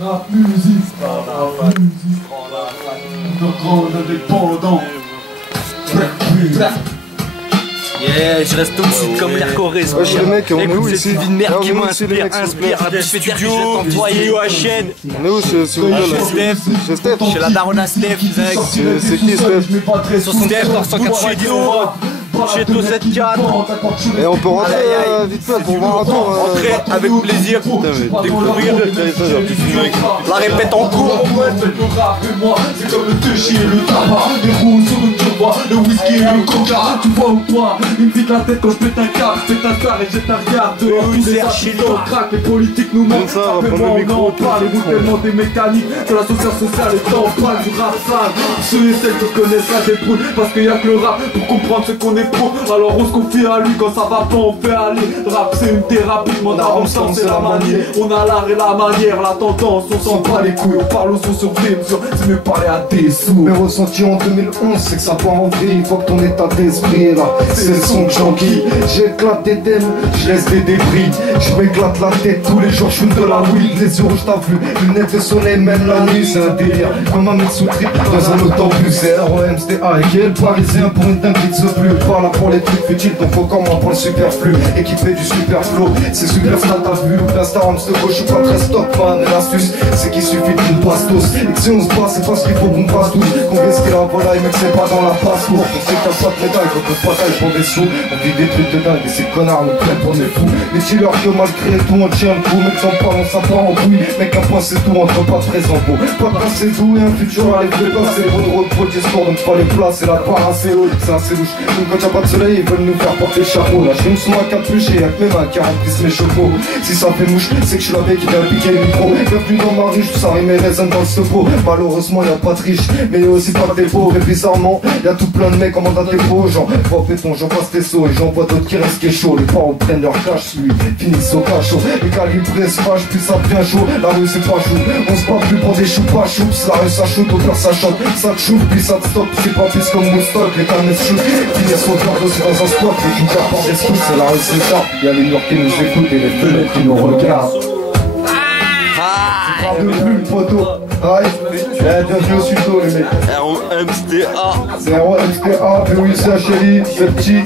Rap musique, rap musique, notre grand indépendant. Yeah, je reste toxique comme l'air corée. Wesh les mecs, on est où ici? Une vie de merde qui m'inspire, un buffet studio à chaîne. On est où s'il vous plaît là? Chez Steph. Chez la daronne à Steph, C'est qui Steph? sur Steph, dans 104 studio. Chez To 74. Et on peut rentrer vite fait pour voir un tour. Entrez avec plaisir pour découvrir la répète en cours. C'est comme le touchy et le tabac, les roues sur le turbo, le whisky et le coca. Tu vois ou pas? Il me vide la tête quand je pète un câble, je pète un phare et jette un regard dehors. Tous ces architectes craquent, les politiques nous mentent. Rappelle-moi, on en parle, les tellement des mécaniques que la société sociale est en panne du rap sale. Ceux et celles qui connaissent la débrouille, parce qu'il y a que le rap pour comprendre ce qu'on est pro. Alors on se confie à lui, quand ça va pas on fait aller. Le rap c'est une thérapie, mon sens c'est la manière. On a l'art et la manière, la tendance, on s'en bat les couilles. On parle au son sur film, c'est mieux parler à des sous. Mes ressentis en 2011, c'est que ça part en vrille. Faut que ton état d'esprit est là, c'est le son que j'enquille. J'éclate des thèmes, je laisse des débris. Je m'éclate la tête tous les jours, je fume de la weed. Les yeux rouges t'as vu, lunettes de soleil, même la nuit c'est un délire. Comme un mec sous trip, dans un autre plus. C'est ROMSTA et qui est le parisien pour une dinguerie de ce plus. Par là pour les trucs futiles, donc faut comment prendre le superflu. Équipé du super flow, c'est super stat t'as vu. L'instar on se gauche, je suis pas très stock man. Et l'astuce, c'est qu'il suffit d'une bastos. Et que si on se bat, c'est parce qu'il faut qu'on passe tous. Qu'on risque la volaille, mec c'est pas dans la passeport. On sait que t'as pas de médaille, faut qu'on bataille pour des sous. On vit des trucs de dingue et ces connards nous prennent pour des fous. Les chillers que malgré tout on tient le coup. Mec t'en parle, on s'en part en couille. Mec un point c'est tout, entre pas de présent beau. Pas de c'est tout et un futur à l'école. C'est le bon repos du sport, donc pas les places. C'est la part assez haute, c'est assez louche. Donc quand y'a pas de soleil, ils veulent nous faire porter le chapeau. Là je me sous ma capuche et y'a que mes mains qui remplissent mes chevaux. Si ça fait mouche, c'est que je suis la vieille qui vient piquer le micro. Bienvenue dans ma riche, tout ça rime et résonne dans le sepo. Malheureusement y'a pas de riche, mais y'a aussi pas de pauvres. Et bizarrement, y'a tout plein de mecs en mandat de dépôt. Genre, vois béton, j'en passe tes sauts. Et j'en vois d'autres qui restent qui est chaud. Les parents prennent leur cash, lui, finissent au cachot. Les calibrés se fâchent, puis ça devient chaud. La rue c'est pas chou, on se bat plus pour des choux pas choups. La rue ça shoot, au cœur ça chante. Ça te chouffe, puis ça te stoppe. C'est pas plus comme Woodstock, les cannes se shoot. Finissent au cœur de dans un spot. Les coups par des scouts, c'est la rue c'est ça. Y'a les murs qui nous écoutent et les fenêtres qui nous regardent. C'est grave de plume, poteau. Aïe, bienvenue au Suto les mecs. ROMSTA. C'est ROMSTA, POICHLI, c'est petit.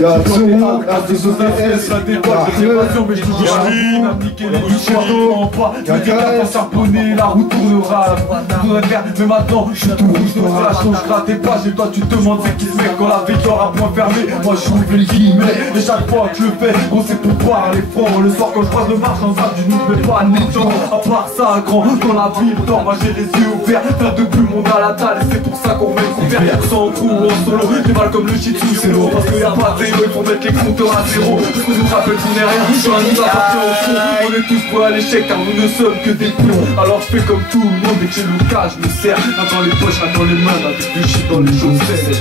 Y'a Zoro, R2OTS, Ça dépasse les évasions, mais je toujours à la boue. Appliquer les histoires, pas. Je me dis qu'à pas charbonner, la route tournera. Je voudrais faire, mais maintenant, je suis tout rouge de rage. Donc je gratte tes pages et toi tu te demandes c'est qui se fait quand la victoire a point fermé. Moi je suis le guillemet, et chaque fois que je le fais, gros c'est pour parler franc. Le soir quand je croise le marche en salle, je ne fais pas de temps. À part ça, grand, dans la ville, moi j'ai les yeux ouverts. Faire de plus mon à la dalle, et c'est pour ça qu'on met le couvert. Sans coup ou en solo, j'ai mal comme le shih tzu, c'est lourd. Parce qu'il y a pas de il faut mettre les compteurs à zéro. Parce que nous rappelle qu'on est rien, je suis un nous appartient au fond. On est tous pour à l'échec car nous ne sommes que des pions. Alors je fais comme tout le monde, dès que j'ai le cas, je me sers. Un dans les poches, un dans les mains, avec du shit dans les chaussettes.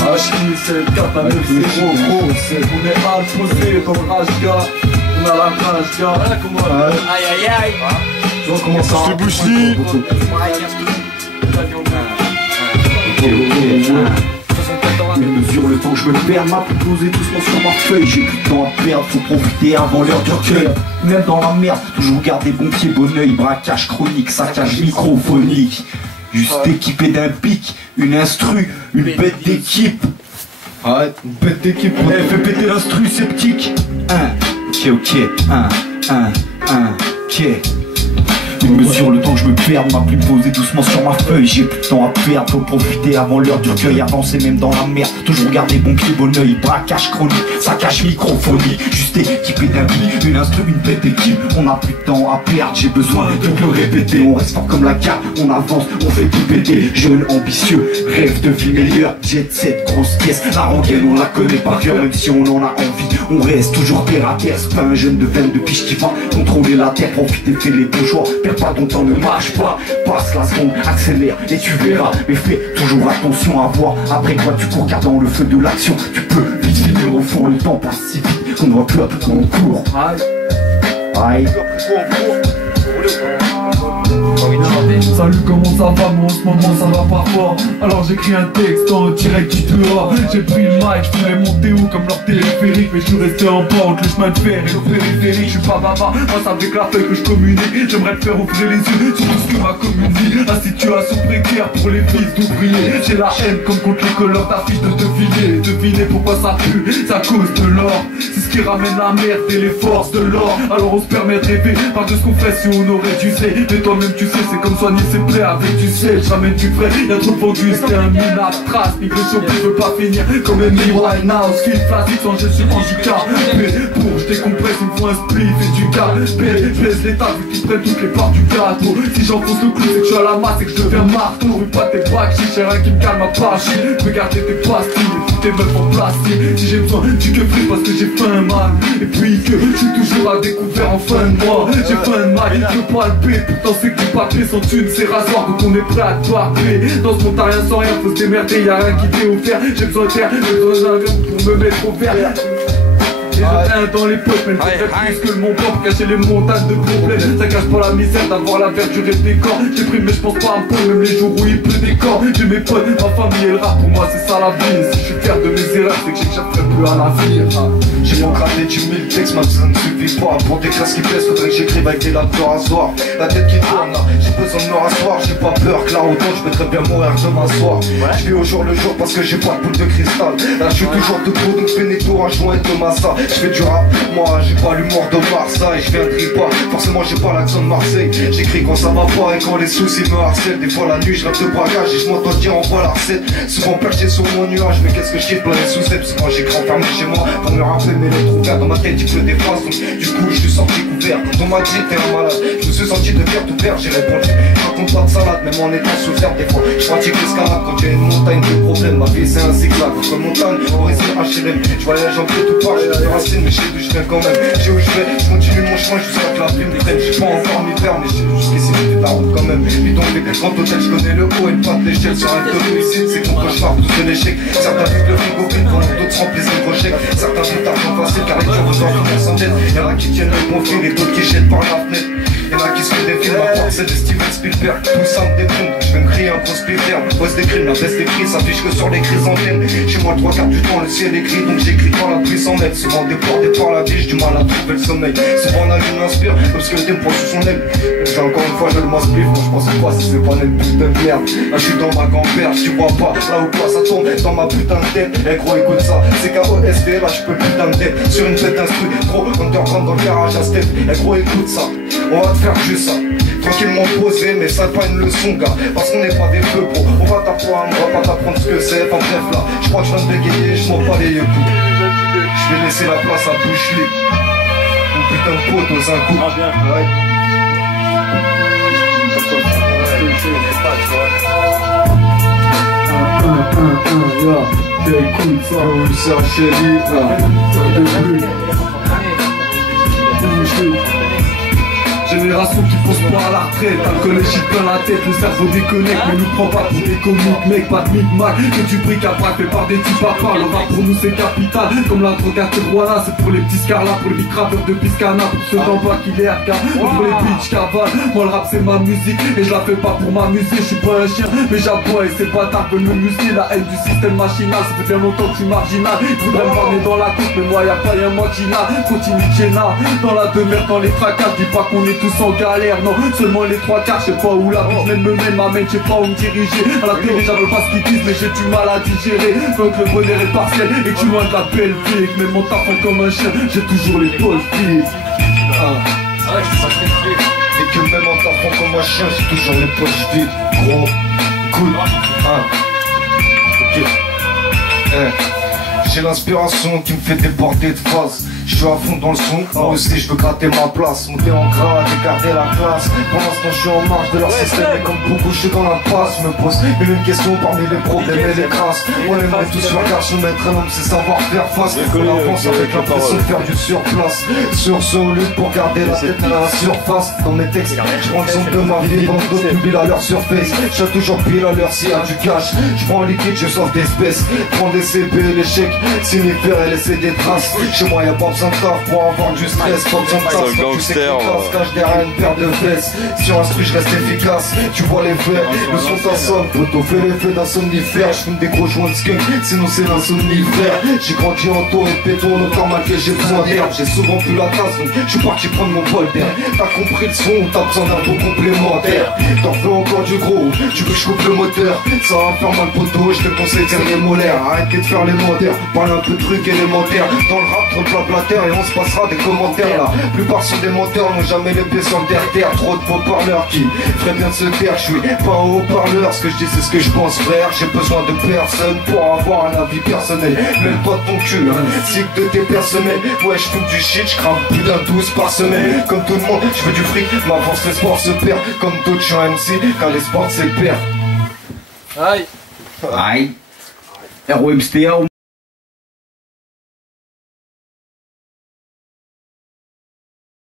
H.I. c'est le 4 à 9, c'est gros. On est mal posé dans le rage gars. On a la rage gars. Voilà comment Aïe aïe aïe. Tu vois comment ça C'est Bouchli. Mesure le temps que je me perds, m'a plus posé doucement sur ma feuille. J'ai plus de temps à perdre, faut profiter avant l'heure du recueil. Même dans la merde, toujours garder bon pied, bon oeil. Braquage chronique, saccage microphonique. Juste équipé d'un pic, une instru, une bête d'équipe. Arrête, une bête d'équipe. Elle fait péter l'instru sceptique. Ok, ok. Une mesure le temps que je me perde, m'a plus posé doucement sur ma feuille. J'ai plus de temps à perdre, faut profiter avant l'heure du recueil. Avancer même dans la merde, toujours garder bon pied, bon oeil. Braquage chronique, saccage microphonique. Juste équipé d'un beat, une instru, une bête équipe. On a plus de temps à perdre, j'ai besoin de le répéter. On reste fort comme la carte, on avance, on fait tout péter. Jeune, ambitieux, rêve de vie meilleure. Jet set, grosse pièce, la rengaine on la connaît par cœur. Même si on en a envie, on reste toujours terre à terre. C'est pas un jeune de 22 piges qui va contrôler la terre. Profiter, fais les bons choix. Pas ton temps, ne marche pas, passe la seconde, accélère et tu verras. Mais fais toujours attention à voir après quoi tu cours car dans le feu de l'action tu peux vite finir au fond. Le temps passe si vite qu'on ne voit plus à tout en cours. Aïe. Salut, comment ça va? Moi en ce moment ça va pas fort. Alors j'écris un texte en direct du dehors. J'ai pris le mic, je voulais monter haut comme leur téléphérique, mais je suis resté en bas entre le chemin de fer et le périphérique. Je suis pas bavard, moi c'est avec la feuille que je communique. J'aimerais te faire ouvrir les yeux sur tout ce que ma commune dit. La situation précaire pour les fils d'ouvriers. J'ai la haine comme contre les couleurs d'affiches de deviner. Devinez pourquoi ça pue, c'est à cause de l'or. C'est ce qui ramène la merde et les forces de l'or. Alors on se permet de rêver par de ce qu'on ferait si on aurait dû sais. Mais toi-même tu sais, c'est comme soigner ses plaies avec du sel. Je ramène du vrai, y'a trop de vendu, c'est un mina de trace. Migration qui veut pas finir comme Amy Winehouse. Qui est classique sans je suis handicap. Mais pour je décompresse, il me faut un spliff et du gars. Baisse l'état vu qu'ils prennent toutes les parts du gâteau. Si j'enfonce le clou, c'est que je suis à la masse et que je deviens marteau. Rue pas tes bacs, j'ai rien qui me calme à pas chier. Regardez tes pastilles, tes meufs en plastique. Si j'ai besoin du que free parce que j'ai faim mal. Et puis que je suis toujours à découvert en fin de mois. J'ai faim de mal, je veux pas le payer. Pourtant c'est que du papier sans thune, c'est rasoir. Donc on est prêt à te barber. Dans ce monde t'as rien sans rien, faut se démerder, y'a rien qui t'est offert. J'ai besoin de terre, j'ai besoin d'un avion pour me mettre au vert. J'ai rien dans les poches, mais le fait plus que mon corps pour cacher les montagnes de problèmes. Ça cache pas la misère d'avoir la verdure et le décor. J'ai pris mais je pense pas à me prendre, même les jours où il pleut des corps. J'ai mes potes, ma famille et le rap, pour moi c'est ça la vie. Si je suis fier de mes erreurs, c'est que j'échapperai plus à la vie. J'ai mon gratté du 1000 textes, même ça ne suffit pas. Pour des classes qui plaisent, faudrait que j'écrive avec des lames de rasoir. La tête qui tourne là, j'ai besoin de me rasseoir. J'ai pas peur que là autant je peux très bien mourir demain soir. Je vis au jour le jour parce que j'ai pas de boule de cristal. Là je suis toujours debout, donc je fais des tours à joint de massa. Je fais du rap, moi j'ai pas l'humour de Marseille. Je viendrai pas, forcément j'ai pas l'accent de Marseille. J'écris quand ça va pas et quand les soucis me harcèlent. Des fois la nuit je rêve de braquage et je m'entends dire envoie la recette. Souvent perché sur mon nuage, mais qu'est-ce que je kiffe plein les sous-cèpes. Souvent j'écris enfermé chez moi pour me rappeler mes lettres ouvertes. Dans ma tête il pleut des phrases, donc du coup je suis sorti couvert. Quand on m'a dit t'es un malade, je me suis senti de faire tout perdre. J'ai répondu, je raconte pas de salade, même en étant sous terre. Des fois je pratique l'escalade quand j'ai une montagne de problèmes. Ma vie c'est un zigzag, entre montagne, horizon HLM. Je voyage en tout part, j'ai la racine, mais je sais d'où je viens quand même. Je sais où je vais, je continue mon chemin jusqu'à que la plume me prenne. Je suis pas encore en hiver, mais jusqu'ici j'ai fait de la route quand même. Et donc les grand hôtel, je connais le haut et le bas de l'échelle. Sur un tonneau ici, c'est qu'on cauchemar, tous de l'échec. Certains vivent le frigo vide, pendant que d'autres remplissent les rejecs. Certains vivent d'argent facile, car les gens vous en sans dette. Y'en a qui tiennent le bon fil et d'autres qui jettent par la fenêtre. Y'en a qui se fait des films à part, c'est de Steven Spielberg. Tout ça me déprime, donc je vais me crier un gros splitter. Bosse des crimes, la baisse des prix s'affiche que sur les chrysanthèmes. Chez moi, le 3/4 du temps, le ciel est gris, donc j'écris quand la pluie s'en mêle. Souvent déporté par la vie, j'ai du mal à trouver le sommeil. Souvent la vie m'inspire, l'obscurité me prend sous son aile. J'ai encore une fois, je le moi spliff, moi je pense pas si c'est pas une putain de merde. Là, je suis dans ma gamberge, tu vois pas, là où quoi ça tombe, dans ma putain de tête. Eh gros, écoute ça, c'est KOSD, là je peux putain de tête. Sur une tête d'instru, gros, on te rentre dans le garage à step. Eh gros, écoute ça, on va te faire juste ça. Tranquillement posé, mais ça pas une leçon, gars. Parce qu'on n'est pas des feux, bro. On va t'apprendre, on va pas t'apprendre ce que c'est. Enfin bref, là, je crois que je viens de bégayer, je m'en bats les coups. Je vais laisser la place à Bush Lee. Mon putain de pote dans un coup. Ah bien, ouais. Écoute ça, c'est un chéri, Génération qui fonce pas à la retraite, alcool et shit plein la tête, le cerveau déconnecte, mais nous prend pas pour des comiques, mec, pas de micmac, que tu briques à braque, fait par des petits papas, le rap pour nous c'est capital, comme la drogue à Tijuana, c'est pour les petits scarlats, pour les big rappeurs de Piscana, pour ceux d'en bas qui les regardent, pour les bitches cavales, moi le rap c'est ma musique, et je la fais pas pour m'amuser, je suis pas un chien, mais j'aboie et ces bâtards veulent me muscler, la haine du système machinal, ça fait bien longtemps que je suis marginal, ils voudraient me ramener dans la course, mais moi y'a pas un marginal, continue Jenna, dans la demeure, dans les fracas, dis pas qu'on est tous en galère, non, seulement les 3/4, je sais pas où la vie me mène, m'amène, je sais pas où me diriger. À la télé, j'avais pas ce qu'ils disent, mais j'ai du mal à digérer. Donc le bonheur est partiel et tu loin de la belle vie. Même mon tapant comme un chien, j'ai toujours les poches vides. Et que même en tapant comme un chien, j'ai toujours les poches vides. Gros, écoute, ok. J'ai l'inspiration qui me fait déborder de phase. Je suis à fond dans le son, moi aussi je veux gratter ma place. Monter en grade et garder la classe. Pour l'instant je suis en marge de leur système. Et comme beaucoup je suis dans la passe. Je me pose une question parmi les problèmes et les grâces. On aimerait tous faire garçon, mettre un homme, c'est savoir faire face. On avance avec l'impression de faire du surplace. Sur ce lieu pour garder la tête à la surface. Dans mes textes, je prends exemple de ma vie. Dans d'autres publient à leur surface. Je suis toujours pile à l'heure s'il y a du cash. Je prends un liquide, je sors d'espèces. Prends des CP, les chèques, signifère et laisser des traces. Chez moi y'a pas besoin de taf pour avoir du stress, pas besoin de tasse. Quand tu sais que tu cache derrière une paire de fesses. Sur instru, je reste efficace, tu vois les faits. Le son t'assomme, poto fait l'effet d'un somnifère. Je fume des gros joints de skunk, sinon c'est l'insomnie frère. J'ai grandi entouré de béton, encore malgré j'ai besoin d'air. J'ai souvent plus la tasse, donc je suis parti prendre mon bol d'air. T'as compris le son, t'as besoin d'un beau complémentaire. T'en veux encore du gros, tu veux que je coupe le moteur. Ça va faire mal poto, je te conseille dernier molaire. Arrêtez de faire les menteurs, parle un peu de trucs élémentaires. Dans le rap, trop de blablateur et on se passera des commentaires là. La plupart sont des menteurs, n'ont jamais les pieds sur le terre. Trop de beaux parleurs qui feraient bien de se taire. Je suis pas un haut-parleur, ce que je dis c'est ce que je pense frère. J'ai besoin de personne pour avoir un avis personnel. Même pas de ton cul, hein. Cycle de tes personnels. Ouais je fume du shit, je crame plus d'un 12 par semaine. Comme tout le monde, je veux du fric, m'avance l'espoir se perd. Comme d'autres je suis un MC, quand l'espoir c'est le père. Aïe. Aïe. ROMSTA